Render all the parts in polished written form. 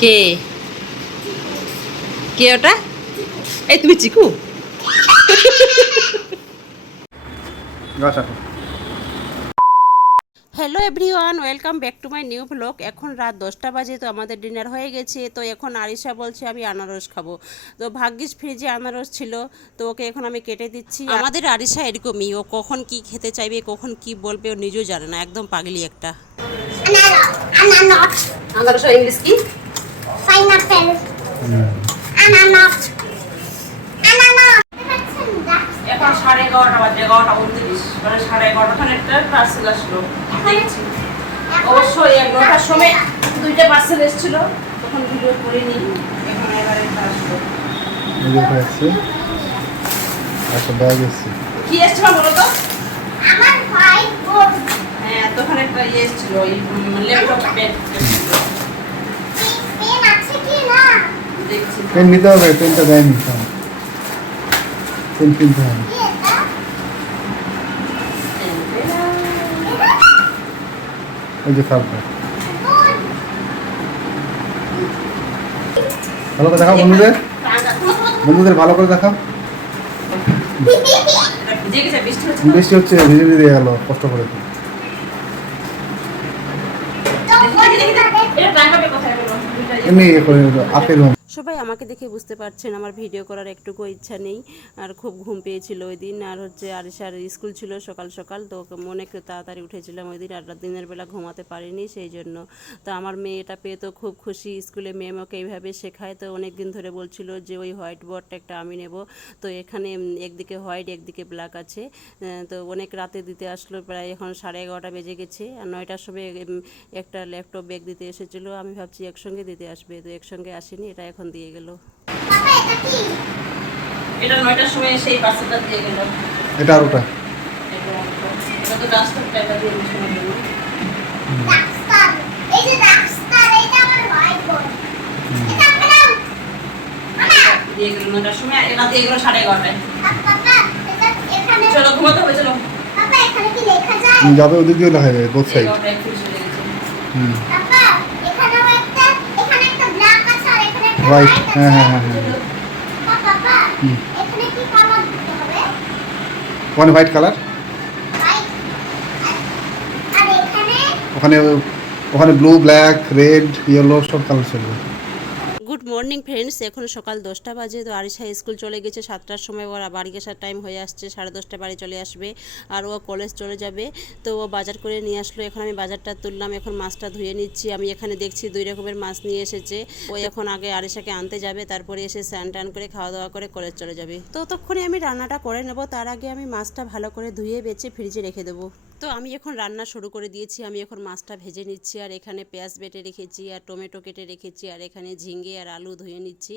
কে কে ওটা? এই তুমি Chiku? Hello everyone, welcome back to my new blog. এখন রাত 10টা বাজে, তো আমাদের ডিনার হয়ে গেছে। তো এখন আরিশা বলছে আমি আনারস খাবো। তো ভাগ্যিস ফ্রিজে আনারস ছিল, তো ওকে এখন আমি কেটে দিচ্ছি। আমাদের আরিশা এরকমই, ও কখন কি খেতে চাইবে, কখন কি বলবে ও নিজেও জানে না, একদম পাগলি একটা। আনারস ইংলিশ কি? পাইনাপেল। আনারস। আনারস। এখন 11:30 বাজে, 11:29, মানে 11:30 খানে একটা পার্সেল আসলো দেখছি। অবশ্যই 11টার সময় 2টা পার্সেল এসেছিল, তখন ভিডিও করিনি। এখন এবারে আসলো। আচ্ছা, ব্যাগ এসছে। কি এসেছিল বলো তো? আমার হোয়াইট বোর্ড। হ্যাঁ, তখন একটা ইয়ে এসেছিল, ওই ল্যাপটপ ব্যাগ এসেছিল। পেন আছে কি না? দেখছি পেন নিতে হবে, পেনটা দেয়নি। পেন কিনতে হবে। কি এটা? ওই যে কার্ডটা বোর্ড। ভালো করে দেখাও বন্ধুদের ভালো করে দেখাও। ভিজে গেছে, বৃষ্টি হচ্ছে। বৃষ্টি হচ্ছে, ভিজে ভিজে দিয়ে গেল কষ্ট করে। এটা টাঙ্গাবে কোথায় গেল? এমনি আপেল সবাই আমাকে দেখে বুঝতে পারছেন আমার ভিডিও করার একটুকু ইচ্ছা নেই, আর খুব ঘুম পেয়েছিল ওই দিন। আর হচ্ছে আরিশার স্কুল ছিল সকাল সকাল, তো অনেক তাড়াতাড়ি উঠেছিলাম ওই দিন, আর দিনের বেলা ঘুমাতে পারিনি সেই জন্য। তো আমার মেয়ে এটা পেয়ে তো খুব খুশি। স্কুলে ম্যাম ওকে এইভাবে শেখায়, তো অনেক দিন ধরে বলছিল যে ওই হোয়াইট বোর্ডটা একটা আমি নেব। তো এখানে একদিকে হোয়াইট একদিকে ব্ল্যাক আছে। তো অনেক রাতে দিতে আসলো, প্রায় এখন 11:30 বেজে গেছে। আর 9টার সময় একটা ল্যাপটপ ব্যাগ দিতে এসেছিলো। আমি ভাবছি একসঙ্গে দিতে আসবে, তো একসঙ্গে আসেনি, এটা এখন দিয়ে গেল। পাপা এটা কি? এটা 9টার সময় সেই পার্সেলটা দিয়ে গেল। এটা আর ওটা এটা তো ডাস্টারটা এটা দিয়ে মিশানো হলো। ডাক্তার। এই যে ডাক্তার, এটা আমার হোয়াইট বোর্ড। এটা আপনার। আমার। দিয়ে গেল 9টার সময়, এটা দিয়ে গেল 11:30টায়। পাপা এটা এখানে। চলো ঘুমাতে হবে, চলো। পাপা এখানে কি লেখা যায়? যাবে ওদিক দিয়ে লেখা যাবে বোথ সাইড। 11টায় ফিরে চলে গেছে। পাপা এখানেও একটা, এখানে একটা ব্ল্যাক আছে আর এখানে একটা রাইট, হোয়াইট হ্যাঁ আছে। হ্যাঁ হ্যাঁ হ্যাঁ। পাপা এখানে কি কালার দিতে হবে? ওখানে হোয়াইট কালার, হোয়াইট। আর এখানে ওখানে ওখানে ব্লু, ব্ল্যাক, রেড, ইয়েলো সব কালার চলবে। গুড মর্নিং ফ্রেন্ডস, এখন সকাল 10টা বাজে। তো আরিশা স্কুল চলে গেছে 7টার সময়, ওর বাড়ি আসার টাইম হয়ে আসছে, 10:30 বাড়ি চলে আসবে। আর ও কলেজ চলে যাবে, তো ও বাজার করে নিয়ে আসলো। এখন আমি বাজারটা তুললাম, এখন মাছটা ধুয়ে নিচ্ছি। আমি এখানে দেখছি 2 রকমের মাছ নিয়ে এসেছে। ও এখন আগে আরিশাকে আনতে যাবে, তারপরে এসে স্নান টান করে খাওয়া দাওয়া করে কলেজ চলে যাবে। তো ততক্ষণে আমি রান্নাটা করে নেব, তার আগে আমি মাছটা ভালো করে ধুয়ে বেছে ফ্রিজে রেখে দেবো। তো আমি এখন রান্না শুরু করে দিয়েছি। আমি এখন মাছটা ভেজে নিচ্ছি, আর এখানে পেঁয়াজ বেটে রেখেছি, আর টমেটো কেটে রেখেছি, আর এখানে ঝিঙ্গে আর আলু ধুয়ে নিচ্ছি,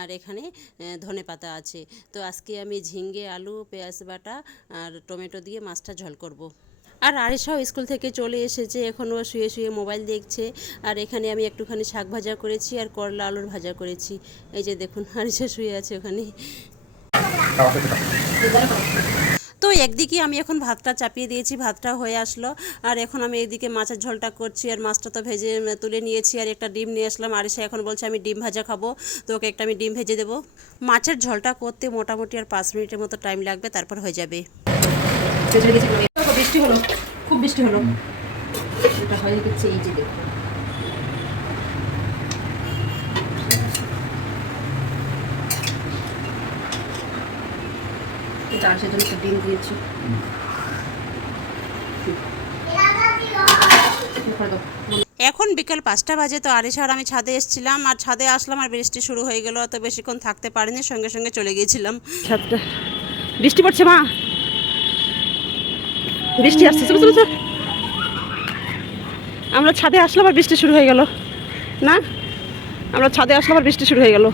আর এখানে ধনেপাতা আছে। তো আজকে আমি ঝিঙ্গে, আলু, পেঁয়াজ বাটা আর টমেটো দিয়ে মাছটা ঝোল করব। আর আরিশাও স্কুল থেকে চলে এসেছে, এখনও শুয়ে শুয়ে মোবাইল দেখছে। আর এখানে আমি একটুখানি শাক ভাজা করেছি, আর করলা আলুর ভাজা করেছি। এই যে দেখুন, আরিশা শুয়ে আছে ওখানে। তো একদিকে আমি এখন ভাতটা চাপিয়ে দিয়েছি, ভাতটা হয়ে আসলো। আর এখন আমি এইদিকে মাছের ঝোলটা করছি, আর মাছটা তো ভেজে তুলে নিয়েছি, আর একটা ডিম নিয়ে আসলাম। আর সে এখন বলছে আমি ডিম ভাজা খাবো, তো ওকে একটা আমি ডিম ভেজে দেবো। মাছের ঝোলটা করতে মোটামুটি আর 5 মিনিটের মতো টাইম লাগবে, তারপর হয়ে যাবে। বৃষ্টি হলো, খুব বৃষ্টি হলো। এটা হয়ে গেছে, এই যে দেখো। তার সেজন্য একটা ডিম দিয়েছি। এখন বিকাল 5টা বাজে। তো আরিশা আর আমি ছাদে এসেছিলাম, আর ছাদে আসলাম, আর বৃষ্টি শুরু হয়ে গেল। তো বেশিক্ষণ থাকতে পারিনি, সঙ্গে সঙ্গে চলে গিয়েছিলাম ছাদটা। বৃষ্টি পড়ছে মা, বৃষ্টি আসছে। চলো চলো চলো, আমরা ছাদে আসলাম আর বৃষ্টি শুরু হয়ে গেল। না, আমরা ছাদে আসলাম আর বৃষ্টি শুরু হয়ে গেল।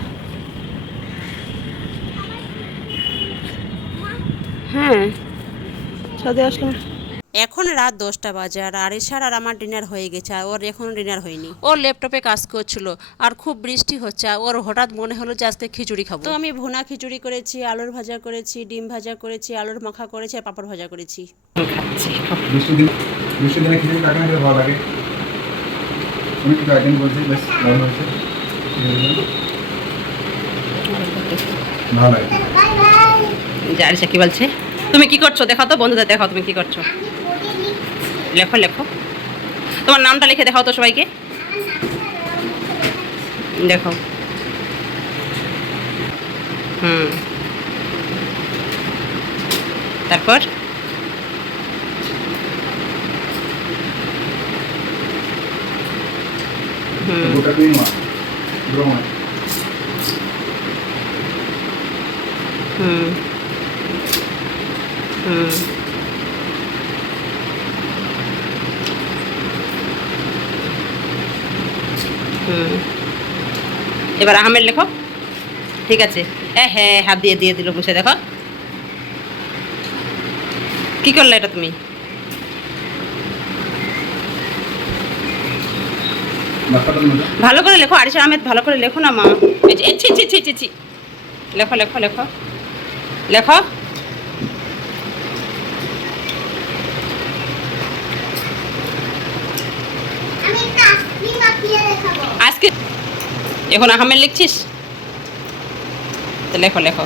হ্যাঁ, ছাদে আসলাম। এখন রাত 10টা বাজে, আর আরিশার আর আমার ডিনার হয়ে গেছে, আর ওর এখনও ডিনার হয়নি। ওর ল্যাপটপে কাজ করছিল, আর খুব বৃষ্টি হচ্ছে। আর ওর হঠাৎ মনে হলো যে আজকে খিচুড়ি খাবো। তো আমি ভুনা খিচুড়ি করেছি, আলুর ভাজা করেছি, ডিম ভাজা করেছি, আলুর মাখা করেছি, আর পাঁপড় ভাজা করেছি। বৃষ্টির দিনে খিচুড়ি কাকে না খেতে ভালো লাগে? আমি কিছু আইটেম বলছি, বেশ দারুণ হয়েছে। ভালো লাগে। Bye bye. যে আরিশা কি বলছে, তুমি কি করছো দেখাও তো, বন্ধুদের দেখাও তুমি কি করছো। আমি বডি লিখছি। লেখো লেখো, তোমার নামটা লিখে দেখাও তো সবাইকে, আমার নামটা মুখে দেখাচ্ছি। দেখো। হুম, তারপর হুম গোটা দুই মাস ব্রহ্মা হুম হুম হুম। এবার আহমেদ লেখো, ঠিক আছে। হ্যাঁ, হাত দিয়ে দিয়ে দিল, মুছে দেখো কি করলে এটা তুমি। মাথাটা মজা। ভালো করে লেখো আরিশা আহমেদ, ভালো করে লেখো না মা। এই যে ছি ছি ছি ছি ছি, লেখো লেখো লেখো লেখো। আমি একটা আইসক্রিম আঁকিয়ে দেখাবো। আজকে এখন আহমেদ লিখছিস, তো লেখো লেখো।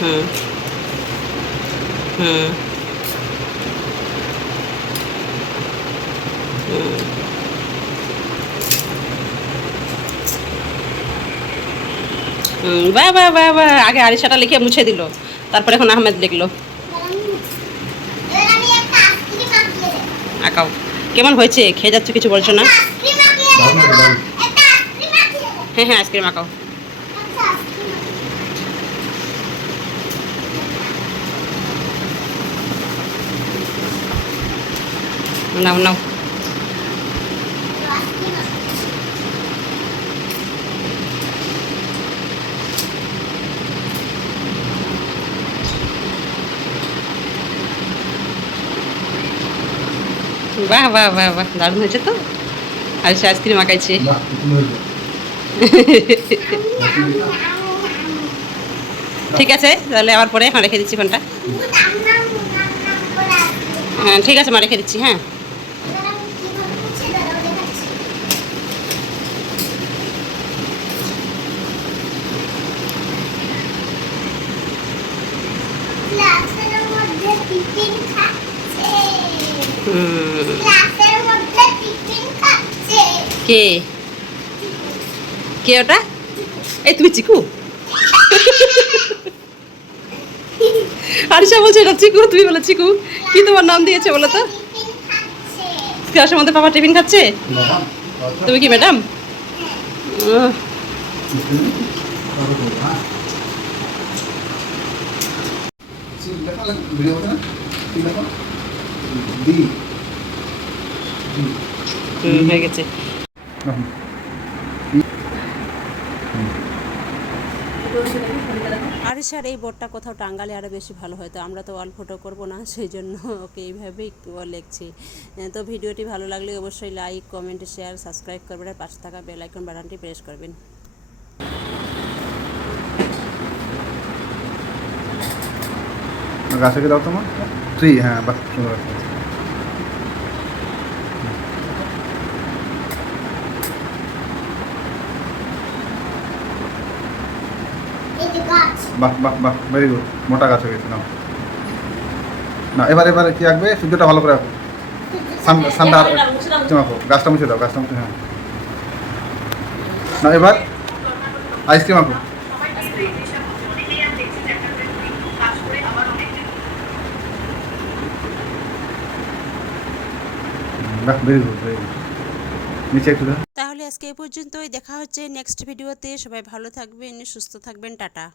হুম হুম হুম বাহ বাহ বাহ বাহ, আগে আরিশাটা লিখে মুছে দিল, তারপরে এখন আহমেদ লিখলো। এবার আমি একটা আইসক্রিম আঁকিয়ে দেখাবো। আঁকাও, কেমন হয়েছে, খেয়ে যাচ্ছ কিছু বলছো না। একটা আইসক্রিম আঁকিয়ে দারুণ লাগে, দেখাবো। দারুণ। একটা আইসক্রিম আঁকিয়ে দেখাবো। হ্যাঁ আইসক্রিম আঁকাও। একটা আইসক্রিম নাও নাও। বাহ বাহ বাহ বাহ, দারুণ হয়েছে তো, আরিশা আইসক্রিম আঁকাইছে। বাহ, সুন্দর হয়েছে। ঠিক আছে, তাহলে আবার পরে এখন রেখে দিচ্ছি ফোনটা। হ্যাঁ ঠিক আছে মা, রেখে দিচ্ছি। হ্যাঁ ক্লাসের মধ্যে টিফিন খাচ্ছে। হুম, ক্লাসের মধ্যে টিফিন খাচ্ছে। কে কে ওটা, এই তুমি চিকু। আরিশা বলছে এটা চিকু, তুমি বলো চিকু। কি তোমার নাম দিয়েছে বলো তো। টিফিন খাচ্ছে। ক্লাসের মধ্যে পাপা টিফিন খাচ্ছে, বাবা, আচ্ছা। তুমি কি ম্যাডাম। হ্যাঁ। সিল দেখা লাগে, ভিডিও হচ্ছে না? সিল দেখো। দি। হয়ে গেছে। হুম। আরিশার এই বোর্ডটা কোথাও টাঙ্গালে আরও বেশি ভালো হয়, তো আমরা তো ওয়াল ফটো করবো না, সেই জন্য ওকে এইভাবেই লিখছি। তো ভিডিওটি ভালো লাগলে অবশ্যই লাইক কমেন্ট শেয়ার সাবস্ক্রাইব করবেন, আর পাশে থাকা বেল আইকন বাটনটি প্রেস করবেন। গাছে কি দাও তোমার? ট্রি, হ্যাঁ, বাহ, সুন্দর আছে। এই যে গাছ। বাহ বাহ বাহ, ভেরি গুড, মোটা গাছ হয়ে গেছে। নাও না, এবারে কি আঁকবে, সূর্যটা ভালো করে আঁকো। সানটা আর আঁকো, গাছটা মুছে দাও, গাছটা মুছে। হ্যাঁ না, এবার আইসক্রিম আঁকো। বাহ, ভেরি গুড, ভেরি গুড। নিচে একটু দাও। তাহলে আজকে এই পর্যন্তই, দেখা হচ্ছে নেক্সট ভিডিওতে। সবাই ভালো থাকবেন, সুস্থ থাকবেন, টাটা।